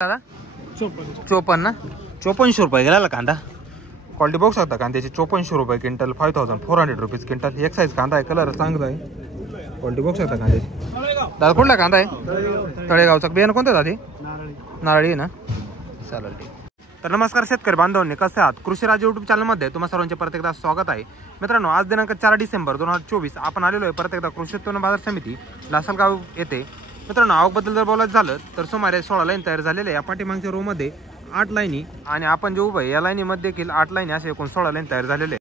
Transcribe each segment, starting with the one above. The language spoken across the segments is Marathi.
दादा 54 5400 रुपये गेला कांदा. क्वालिटी बघू शकता कांद्याची 5400 रुपये क्विंटल, 5400 रुपीज क्विंटल. एक साईज कांदा आहे, कलर चांगला आहे. क्वालिटी बघू शकता कांद्याची. दादा कुठला कांदा आहे? तळेगावचा. बियाणं कोणतं दादा? नारळी ना. चालेल. तर नमस्कार शेतकरी बांधवांनी, कसे आहात? कृषी राज यूट्यूब चॅनलमध्ये तुम्हा सर्वांचे परत एकदा स्वागत आहे. मित्रांनो, आज दिनांक 4 डिसेंबर 2024 आपण आलेलो आहे परत एकदा कृषी उत्पन्न बाजार समिती लासलगाव येथे. मित्रांनो, आवकबद्दल जर बोलायचं झालं तर सुमारे 16 लाईन तयार झालेले. या पाठीमागच्या रो मध्ये 8 लाईनी आणि आपण जे उभं आहे या लाईनीमध्ये देखील 8 लाईनी असे एकूण 16 लाईन तयार झालेले.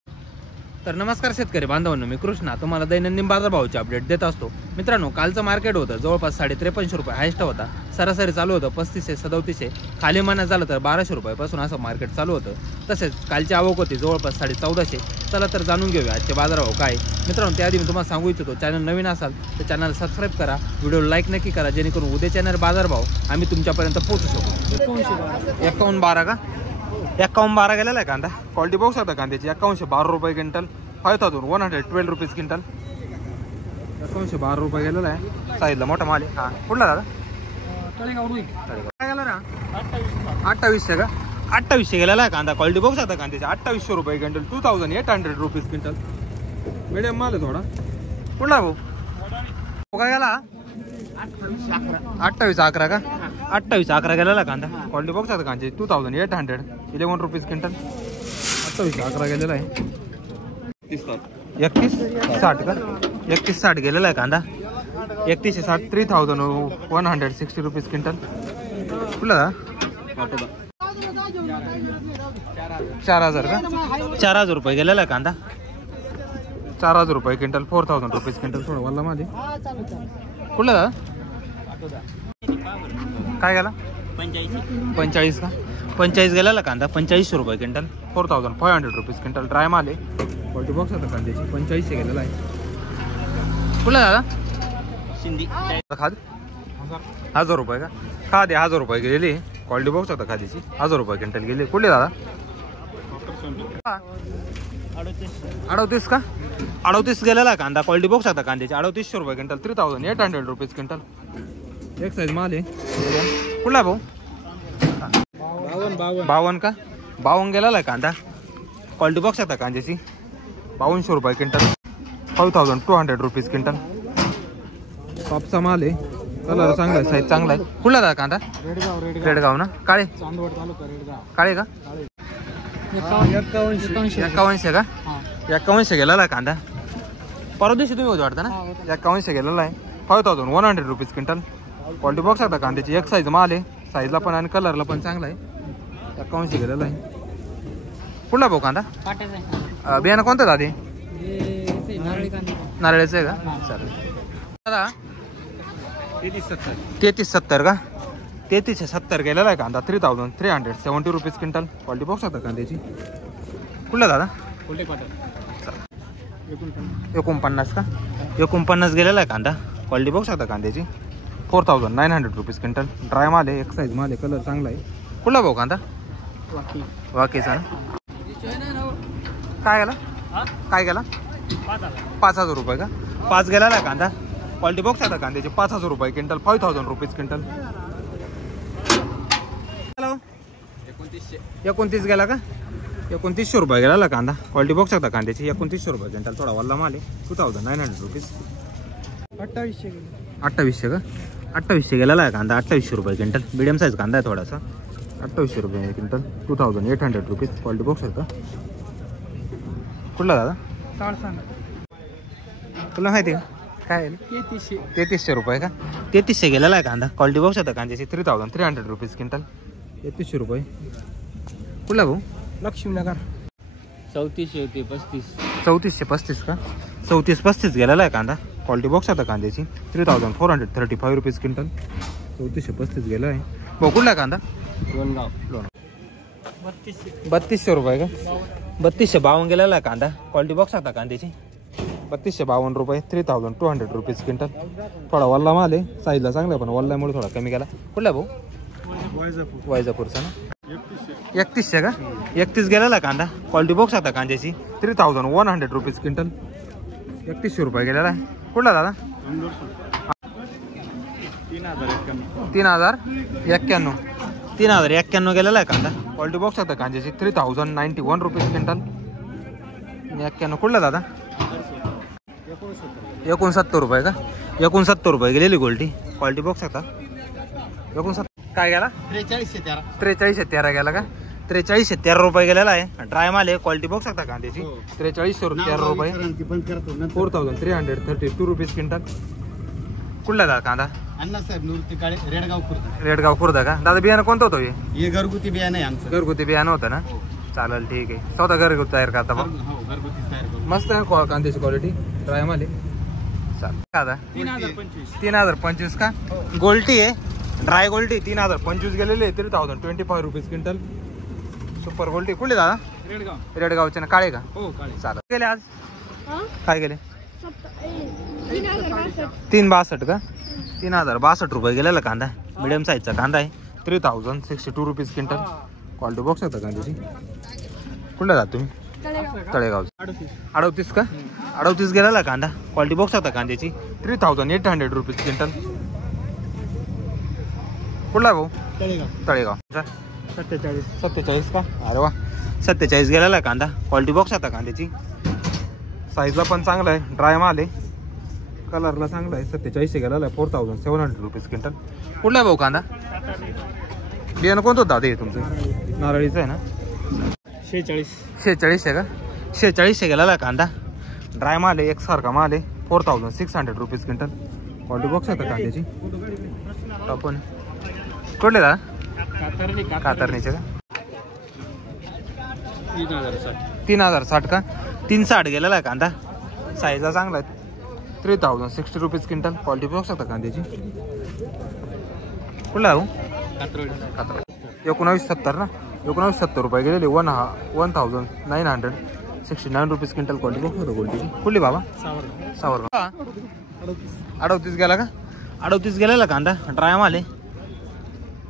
तर नमस्कार शेतकरी बांधवांनो, मी कृष्णा तुम्हाला दैनंदिन बाजारभावाचे अपडेट देत असतो. मित्रांनो, कालचं मार्केट होतं जवळपास 5350 रुपये हायस्ट होता. सरासरी चालू होतं 3500 3700. खाली मानायचं झालं तर 1200 रुपयापासून असं मार्केट चालू होतं. तसेच कालची आवक होती जवळपास 1450. चला तर जाणून घेऊया आजचे बाजारभाव काय. मित्रांनो, त्याआधी मी तुम्हाला सांगू इच्छितो, चॅनल नवीन असाल तर चॅनल सबस्क्राईब करा, व्हिडिओ लाईक नक्की करा, जेणेकरून उद्या चॅनल बाजारभाव आम्ही तुमच्यापर्यंत पोहोचू शकतो. 5112 का? 5112 गेलेला आहे कांदा. क्वालिटी बघू शकता कांद्याची. 5112 रुपये क्विंटल, 5112 रुपीज क्विंटल. 5112 रुपये गेलेला आहे. साईजला मोठा माल आहे. हा, कुठला दादा? काय गेला रे? 2800 का? 2800 गेलेला आहे कांदा. क्वालिटी बघू शकता कांद्याची. 2800 रुपये क्विंटल, 2800 रुपीज क्विंटल. मीडियम माल आहे थोडा. कुठला भाऊ? काय गेला? 2811 का? 2811 गेलेला कांदा. क्वालिटी बघू शकता कांद्याची. 2811 रुपीज क्विंटल. 2811 गेलेला आहे. 3160 का? 3160 गेलेला आहे कांदा. 3160 3160 रुपीज क्विंटल. कुठला? 4000 का? 4000 रुपये गेलेला आहे कांदा. 4000 रुपये क्विंटल, 4000 रुपीज क्विंटल. थोडं वाला मध्ये. कुठला दादा? काय गेला? 45 का? 45 गेलेला कांदा. 4500 रुपये क्विंटल, 4500 रुपीज क्विंटल. ड्राय माल आहे. क्वालिटी बॉक्स होता कांद्याची. 4500 गेलेला आहे. कुठला दादा? शिंदी. खाद 1000 रुपये का? खाद 1000 रुपये गेलेली. क्वालिटी बॉक्स होता खादीची. 1000 रुपये क्विंटल गेली. कुठले दादा? 38 का? 38 गेलेला कांदा. क्वालिटी बॉक्स होता कांद्याची. 3800 रुपये क्विंटल, 3800 रुपीज क्विंटल. एक साईज माल आहे. कुठला भाऊ? 52 का? 52 गेलेला कांदा. क्वालिटी बॉक्स होता कांद्याची. 5200 रुपये क्विंटल, 5200 रुपीज क्विंटल. टॉपचा माल आहे. कलर चांगला आहे, साईज चांगला आहे. कुठला दादा कांदा? रेडगाव ना. काळे काळे का? 51 का? 51 गेलेला कांदा. परवा दिवशी तुम्ही होते वाटतं ना. 51 गेलेला आहे. 5100 रुपीज क्विंटल. क्वालिटी बॉक्स होता कांद्याची. एक साईज माल आहे. साईजला पण आणि कलरला पण चांगला आहे. 51 गेलेला आहे. कुठला भाऊ कांदा? बियाणं कोणतं दादा? नारळाचं आहे का? चालेल दादा. 3370 का? 3370 गेलेला आहे कांदा. 3370 रुपीज क्विंटल. क्वालिटी बॉक्स होता कांद्याची. कुठला दादा? 49 का? 49 गेलेला आहे कांदा. क्वालिटी बॉक्स होता कांद्याची. 4900 रुपीज क्विंटल. ड्राय माल आहे. एक साईज माल आहे. कलर चांगला आहे. कुठला भाऊ कांदा? वाकीचा ना. काय गेला? काय गेला? 5000 रुपये का? 5 गेलेला आहे कांदा. क्वालिटी बॉक्स आता कांद्याची. 5000 रुपये क्विंटल, 5000 रुपीज क्विंटल. हॅलो, 29 गेला का? 2900 रुपये गेला कांदा. क्वालिटी बॉक्स आता कांद्याची. 2900 रुपये क्विंटल. थोडा वल्ला माल आहे. 2900 रुपीज. 2800 का? 2800 गेलेला आहे कांदा. 2800 रुपये क्विंटल. मीडियम साईज कांदा आहे थोडासा. 2800 रुपये क्विंटल, 2800 रुपीज. क्वालिटी बॉक्स होता. कुठला दादा? तुला माहिती आहे काय? 3300 रुपये का? 3300 गेलेला आहे कांदा. क्वालिटी बॉक्स होता कांद्याची. 3300 रुपीज क्विंटल. 3300 रुपये. कुठला भाऊ? लक्ष्मीनगर. 3435 का? 3435 गेलेला आहे कांदा. क्वालिटी बॉक्स होता कांद्याची. 3435 रुपीज क्विंटल. 3435 गेला आहे. भाऊ कुठला कांदा? लोणगाव. 3200 रुपये का? 3252 गेलेला आहे कांदा. क्वालिटी बॉक्स होता कांद्याची. 3252 रुपये, 3200 रुपीज क्विंटल. थोडा वल्ला माल आहे. साईजला चांगला आहे पण वल्ल्यामुळे थोडा कमी गेला. कुठला भाऊ? वायजापूरचा ना. 3100 का? 31 गेलेला कांदा. क्वालिटी बॉक्स होता कांद्याची. 3100 रुपीज क्विंटल. 3100 रुपये गेलेला आहे. कुठला दादा? 3091. 3091 3091 गेलेला आहे कांदा. क्वालिटी बॉक्स आता कांद्याची 3091 रुपीज क्विंटल. 91 कुठला दादा? 69 रुपये का? 69 रुपये गेलेली गोल्टी. क्वालिटी बॉक्स आता 69 काय गेला? 4313 गेला का? 4313 रुपये गेलेला आहे. ड्राय माल आहे. क्वालिटी बॉक्स आता कांद्याची 4313 रुपये. 4332 रुपीज क्विंटल. कुठला दादा कांदा? अण्णासाहेब निवृत्ती काळे, रेडगाव खुर्द. रेडगाव खुर्द का? दादा बियाणं कोणतं होतं हे घरगुती बियाणं आहे आमचं. घरगुती बियाणं होतं ना? चालेल ठीक आहे. स्वतः घरगुती तयार करता मग? घरगुती तयार करू. मस्त आहे कांद्याची क्वालिटी. ड्राय माल आहे. चालेल दादा 3025 का? गोल्टी आहे. ड्राय गोल्टी 3025 गेलेली आहे. 3025 रुपीज क्विंटल. सुपर गोल्टी. कुठले दादा? रेडगावचे ना? काळे का? हो काळे. चालेल. गेले आज काय गेले? 362 का? 3062 रुपये गेलेला कांदा. मिडियम साईजचा कांदा आहे. 3062 रुपीज क्विंटल. क्वालिटी बॉक्स होता कांद्याची. कुठला जात तुम्ही? तळेगावचा. 38 का? 38 गेलेला कांदा. क्वालिटी बॉक्स होता कांद्याची 3800 रुपीज क्विंटल. कुठला भाऊ? तळेगाव. 47 का? अरे वा. 47 गेलेला कांदा. क्वालिटी बॉक्स होता कांद्याची. साईजला पण चांगला आहे. ड्राय माल आहे. कलरला चांगला आहे. 47 गेलेला आहे. 4700 रुपीज क्विंटल. कुठला भाऊ कांदा? बियाणं कोणतं होतं दादा हे तुमचं? नारळीचं आहे ना? 46 आहे का? 46 गेलेला कांदा. ड्राय माल आहे. एकसारखा माल आहे. 4600 रुपीज क्विंटल. क्वालिटी बॉक्स आहे कांद्याची. आपण कुठले दादा? कातरणीचे का? 3060 का? 360 गेलेला आहे कांदा. साईजला चांगला आहे. 3060 रुपीज क्विंटल. क्वालिटी बॉक्स होता कांद्याची. कुठला भाऊ? 1970 ना? 1970 रुपये गेलेले. 1969 रुपीज क्विंटल. क्वालिटी बॉक्स होतं गोल्टीची. कुठली बाबा? सावरगाव. 38 गेला का? 38 गेलेला कांदा. ड्राय माल आहे.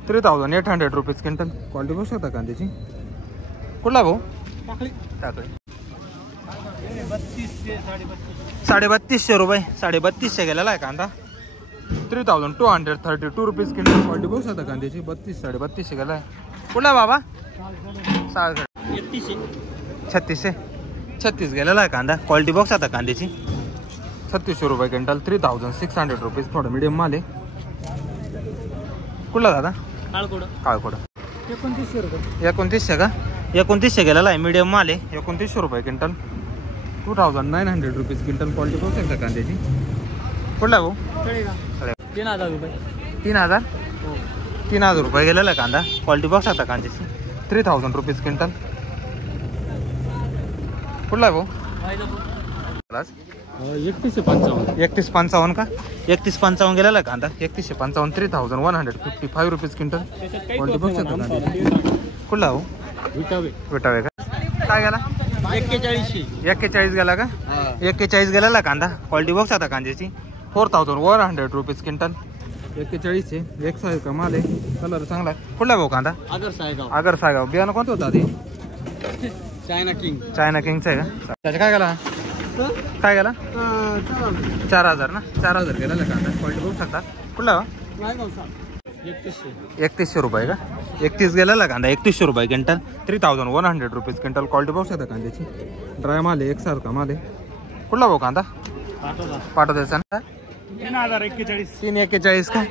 3800 रुपीज क्विंटल. क्वालिटी बॉक्स होता कांद्याची. कुठला भाऊ? टाकळी. 3250 रुपये. 3250 गेलेला आहे कांदा. 3232 रुपीज क्विंटल. क्वालिटी बॉक्स होता कांद्याची. 3200 गेला आहे. कुठला बाबा? 36 गेलेला आहे कांदा. क्वालिटी बॉक्स आता कांद्याची 3600 रुपये क्विंटल. 3600 रुपीज. थोडं मिडियम माल आहे. कुठला दादा? काळकोड. 2900 रुपये. 2900 का? 2900 गेलेला आहे. मीडियम माल आहे. 2900 रुपये quintal. 2900 rupees quintal. Quality box आहे कांद्याची. कुठला भाऊ? 3000 रुपये. 3000 रुपये गेलेला कांदा. क्वालिटी बॉक्स आता कांद्याची 3000 रुपीज क्विंटल. कुठला भाऊ? 3155 का? 3155 गेलेला कांदा. 3155. 3155 रुपीज क्विंटल. क्वालिटी बॉक्स आता कांद्याची. कुठला भाऊ? विटावे का? काय गेला? 41 गेला का? 41 गेलेला कांदा. क्वालिटी बॉक्स आता कांद्याची 4100 रुपीज क्विंटल. 41 आहे. एक साईज का माल आहे. कलर चांगला आहे. कुठला भाऊ कांदा? आगर सायगाव. बियाणं कोणतं होतं आधी? चायना किंगचं आहे का? त्याच्या काय गेला? 4000 ना? 4000 गेलेला कांदा. क्वालिटी बघू शकता. कुठला? 3100 रुपये का? 31 गेलेला कांदा. 3100 रुपये quintal. 3100 rupees quintal. Quality box आहे कांद्याची. ड्राय माल आहे. एकसारखा माल आहे. कुठला भाऊ कांदा? पाठवद्याचा ना? 341 का?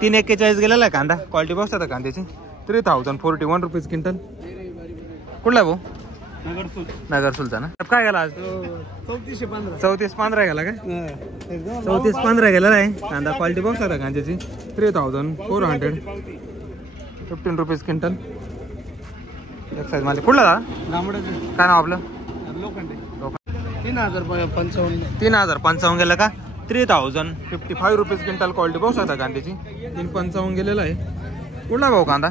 341 गेलेला कांदा. क्वालिटी बॉक्स आहे कांद्याची 3041 रुपीज क्विंटल. कुठला भाऊ? नगरसूलचा ना? काय गेला आज? 3415 गेला का? 3415 गेलेला आहे कांदा. क्वालिटी बॉक्स आहे कांद्याची 3415 रुपीज क्विंटल. एक साईज माल. कुठला दादा? काय नाव आपलं? 3055 गेलं का? 3055 रुपीज क्विंटल. क्वालिटी बॉक्स आहे कांद्याची 355 गेलेला आहे. कुठला भाऊ कांदा?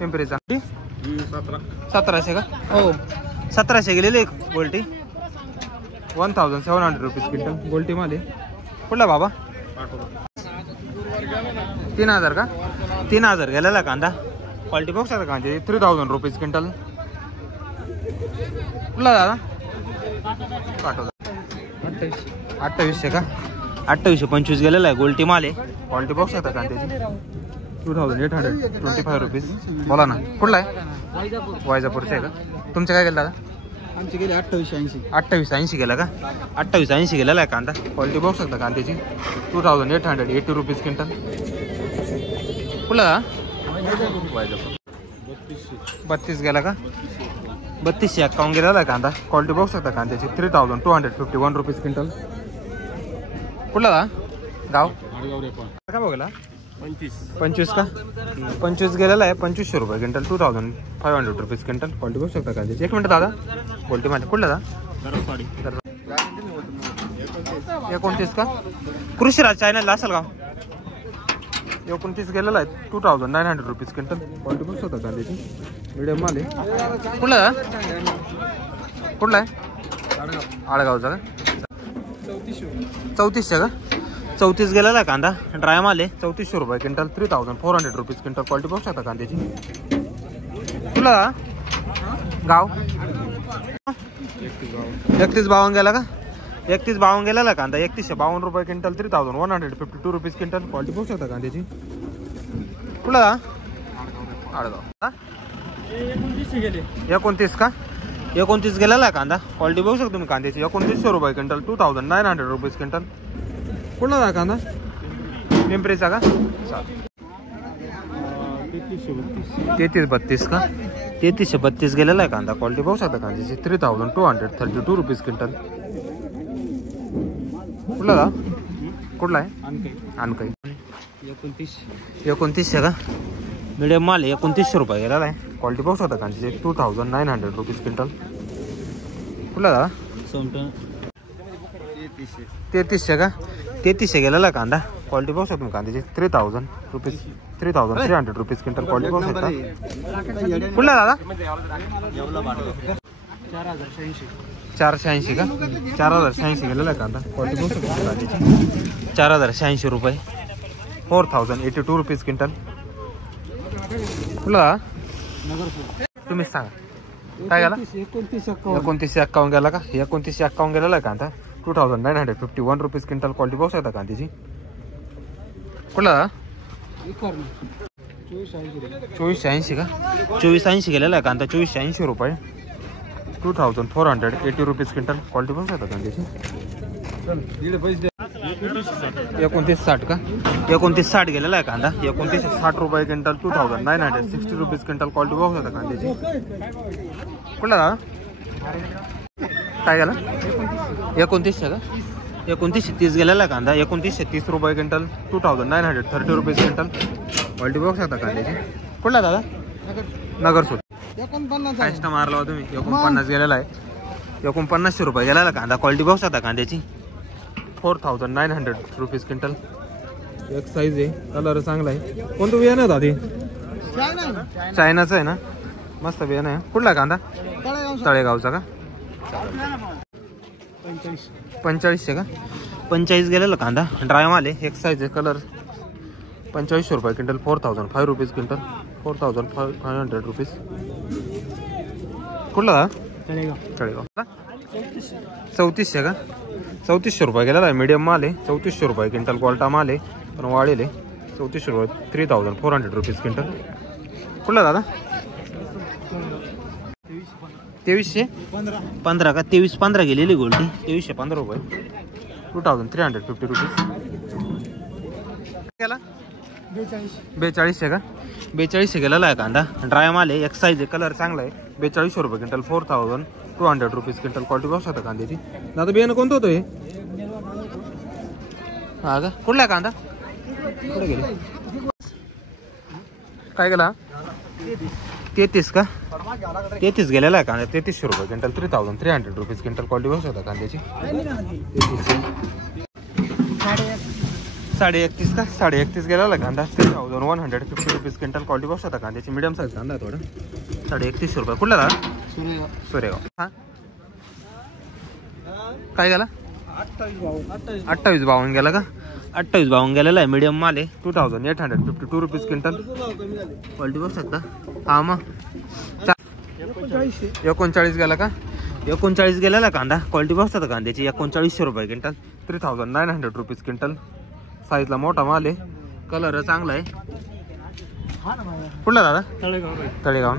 पिंपरीचा. 1700 का? हो 1700 गेलेली गोल्टी. 1700 रुपीज क्विंटल. गोल्टी माल आहे. कुठला बाबा? 3000 का? 3000 गेलेला कांदा. क्वालिटी बॉक्स आहे कांद्याची 3000 रुपीज क्विंटल. कुठला दादा? पाठवला. 2800 का? 2825 गेलेला आहे. गोल्टी माल आहे. क्वालिटी बॉक्स आहे कांद्याची 2825 रुपीज. बोला ना, कुठला आहे? वायजापूरचा आहे का? तुमचं काय गेलं दादा? आमचे गेले 2880. 2880 गेला का? 2880 गेलेला आहे कांदा. क्वालिटी बघू शकता कांद्याची. 2880 रुपीज क्विंटल. कुठला? वायजापूर. 32 गेला का? 3251 गेलेला आहे कांदा. क्वालिटी बघू शकता कांद्याची. 3251 रुपीज क्विंटल. कुठला गाव? काय बघायला? 25 का? 25 गेलेला आहे. 2500 रुपये क्विंटल. 2500 rupees quintal. क्वालिटी बघू शकता कांद्याची. एक मिनिट दादा, क्वालिटी माहिती. कुठला दादा? 29 का? कृषीराज चॅनलला असेल का? 29 गेलेला आहे. 2900 रुपीज क्विंटल. क्वालिटी बघू शकता कांद्याची. मिडियम माल आहे. कुठला दादा? कुठला आहे? आळगावचा का? 3400 का? 34 गेलेला आहे कांदा. ड्राय माल आहे. 3400 रुपये क्विंटल. 3400 rupees quintal. क्वालिटी बघू शकता कांद्याची. तुला गाव? 3152 गेला का? 3152 गेलेला कांदा. 3152 रुपये क्विंटल. 3152 rupees quintal. क्वालिटी बघू शकता कांद्याची. कुठला? आळगाव. 29 का? 29 गेलेला आहे कांदा. क्वालिटी बघू शकतो तुम्ही कांद्याची. 2900 रुपये क्विंटल. 2900 rupees quintal. कुठला जा कांदा? पिंपरीचा का? 3332 का? 3332 गेलेला आहे कांदा. क्वालिटी बघू शकता कांद्याची. 3232 रुपीज क्विंटल. कुठला जा? कुठला आहे? आणकाई. 2900 का? मिडियम माल आहे. 2900 रुपये गेलेला आहे. क्वालिटी बघू शकता कांद्याची. 2900 रुपीज क्विंटल. कुठला जा? 3300 का? 3300 गेलेला कांदा. क्वालिटी बघू शकतो कांद्याची. 3300 रुपीज क्विंटल. क्वालिटी बघू शकता. कुठला दादा? 480 का? 4086 गेलेला कांदा. क्वालिटी बघू शकतो कांद्याची. 4086 रुपये. 4082 रुपीज क्विंटल. कुठला? तुम्हीच सांगा काय गेला? 2951 गेला का? 2951 गेलेला कांदा. 2951 रुपीज क्विंटल. क्वालिटी बघू शकता कांद्याची. कुठला? 2480 का? 2480 गेलेला कांदा. 2480 रुपये. 2480 रुपीज क्विंटल. क्वालिटी बघू शकता कांद्याची. 2960 का? 2960 गेलेला आहे कांदा. 2960 रुपये क्विंटल. 2960 rupees quintal. क्वालिटी बघू शकता कांद्याची. कुठला दादा? काय गेला? 2900 का? 2930 गेलेला कांदा. 2930 रुपये क्विंटल. 2930 rupees quintal. क्वालिटी बघू शकता कांद्याची. कुठला दादा? नगरसूर. काष्ट मारला तुम्ही. 49 गेलेला आहे. 4900 रुपये गेलेला कांदा. क्वालिटी बघू शकता कांद्याची. 4900 रुपीज क्विंटल. एक साईज आहे. कलर चांगला आहे. कोणतं बियाणं आहे दादी? चायनाचं आहे ना? मस्त बियाणं आहे. कुठला कांदा? तळेगावचा का? 4500 का? 45 गेलेला कांदा. ड्राय माल आहे. एक साईज आहे. कलर. 4500 रुपये क्विंटल. 4005 rupees quintal. 4500 रुपीज. कुठला? तळेगाव. 3400 का? 3400 रुपये गेलेला आहे. मीडियम माल आहे. 3400 रुपये क्विंटल. क्वालिटा माल आहे. पण वाढेल आहे. 3400 रुपये. 3400 रुपीज क्विंटल. कुठला दादा? 2315 का? 2315 गेलेली गोल्टी. 2315 रुपये. 2350 रुपीज. गेला 4200 का? 4200 गेलेला आहे कांदा. ड्राय माल आहे. एक साईज आहे. कलर चांगला आहे. 4200 रुपये क्विंटल. 4200 rupees quintal. क्वालिटी बघू शकता कांद्याची. दादा बियाणं कोणतं होतं हे? हा का? कुठला आहे कांदा? कुठे गेले? काय गेला? 33 का? 33 गेलेला आहे कांदा. 3300 रुपये क्विंटल. 3300 rupees quintal. क्वालिटी बघू शकता कांद्याची. 31.5 का? 31.5 गेलेला आहे कांदा. 3150 रुपीज क्विंटल. क्वालिटी बघू शकता कांद्याची. मीडियम साईज कांदा आहे थोडा. 3150 रुपये. कुठला दादा? सोरेगाव. हा काय गेला? 2852 गेला का? 2852 गेलेला आहे. मीडियम माल आहे. 2852 रुपीज क्विंटल. क्वालिटी बघू शकता. हा मग 39 गेला का? 39 गेलेला कांदा. क्वालिटी बघू शकता कांद्याची. 3900 रुपये क्विंटल. 3900 rupees quintal. साईजला मोठा माल आहे. कलर चांगला आहे. कुठला दादा? तळेगाव.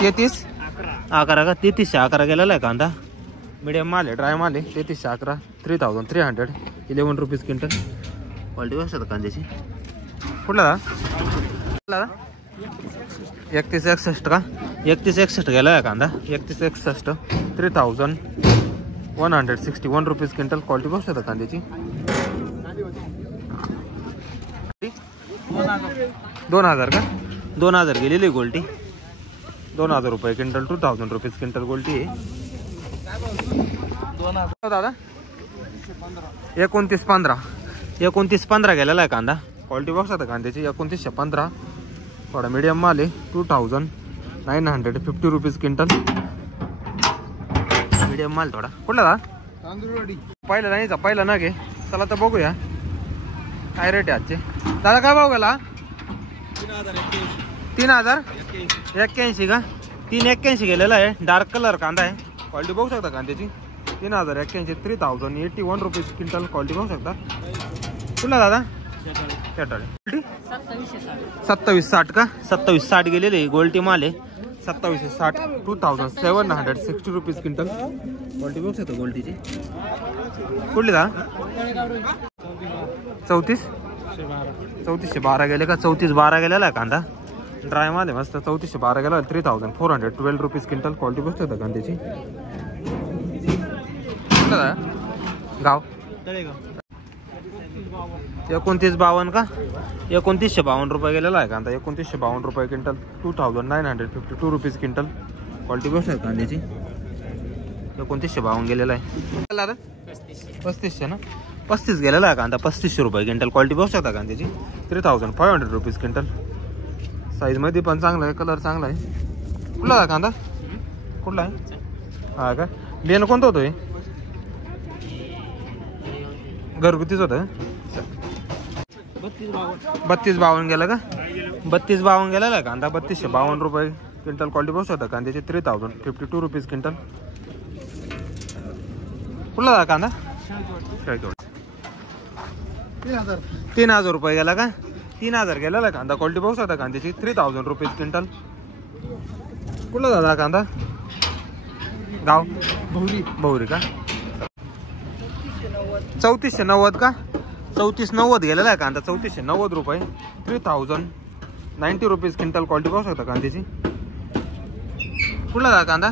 3311 का? 3311 गेलेला आहे कांदा. मीडियम माल आहे, ड्राय माल आहे. 3311 3300 11 रुपीज क्विंटल. क्वालिटी बघू शकता कांद्याची. कुठला दादा? 3161 का? 3161 गेला आहे कांदा. 3161 3161 रुपीज क्विंटल. क्वालिटी बघू शकता कांद्याची. 2000 का? 2000 गेलेली गोल्टी. 2000 रुपये क्विंटल. 2000 रुपीज क्विंटल गोल्टी आहे. दादा 2915 गेलेला आहे कांदा. क्वालिटी बघू शकता कांद्याची. 2915 थोडा मीडियम माल आहे. 2950 रुपीज क्विंटल. मीडियम माल थोडा. कुठला दादा? पहिला नाहीचा पहिला ना घे. चला तर बघूया काय रेट आहे आजचे. दादा काय भाव गेला? 3081 का? 381 गेलेला आहे. डार्क कलर कांदा आहे. क्वालिटी बघू शकता कांद्याची. 3081 3081 रुपीज क्विंटल. क्वालिटी बघू शकता. कुठला दादा? 2760 का? 2760 गेलेले गोल्टी माल आहे. 2760 2760 रुपीज क्विंटल. क्वालिटी बघू शकता गोल्टीची. कुठली दादा? 3412 गेले का? 3412 गेलेला आहे कांदा. ड्राय माल आहे मस्त. 3412 गेला. 3412 रुपीज क्विंटल. क्वालिटी बघू शकता कांद्याची. गाव 2952 का? 2952 रुपये गेलेला आहे कांदा. 2952 रुपये क्विंटल. 2952 rupees quintal. क्वालिटी बघू शकता कांद्याची. 2952 गेलेला आहे. 3500 ना? 35 गेलेला आहे कांदा. 3500 रुपये क्विंटल. क्वालिटी बघू शकता कांद्याची. 3500 रुपीज क्विंटल. साईज मध्ये पण चांगला आहे. कलर चांगला आहे. कुठला आहे कांदा? कुठला आहे? हा का? बियाणं कोणतं होतं हे? घरगुतीच होतं. 3252 गेला का? 3252 गेलेला आहे कांदा. 3252 रुपये क्विंटल. क्वालिटी बघू शकता कांद्याची. 3052 रुपीज क्विंटल. कुठला आहे कांदा? 3000 रुपये गेला का? 3000 गेलेला आहे कांदा. क्वालिटी बघू शकता कांद्याची. 3000 रुपीज क्विंटल. कुठला दादा कांदा? गाव भौरी का? 3490 का? 3490 गेलेला आहे कांदा. 3490 रुपये. 3090 रुपीज क्विंटल. क्वालिटी बघू शकता कांद्याची. कुठला दादा कांदा?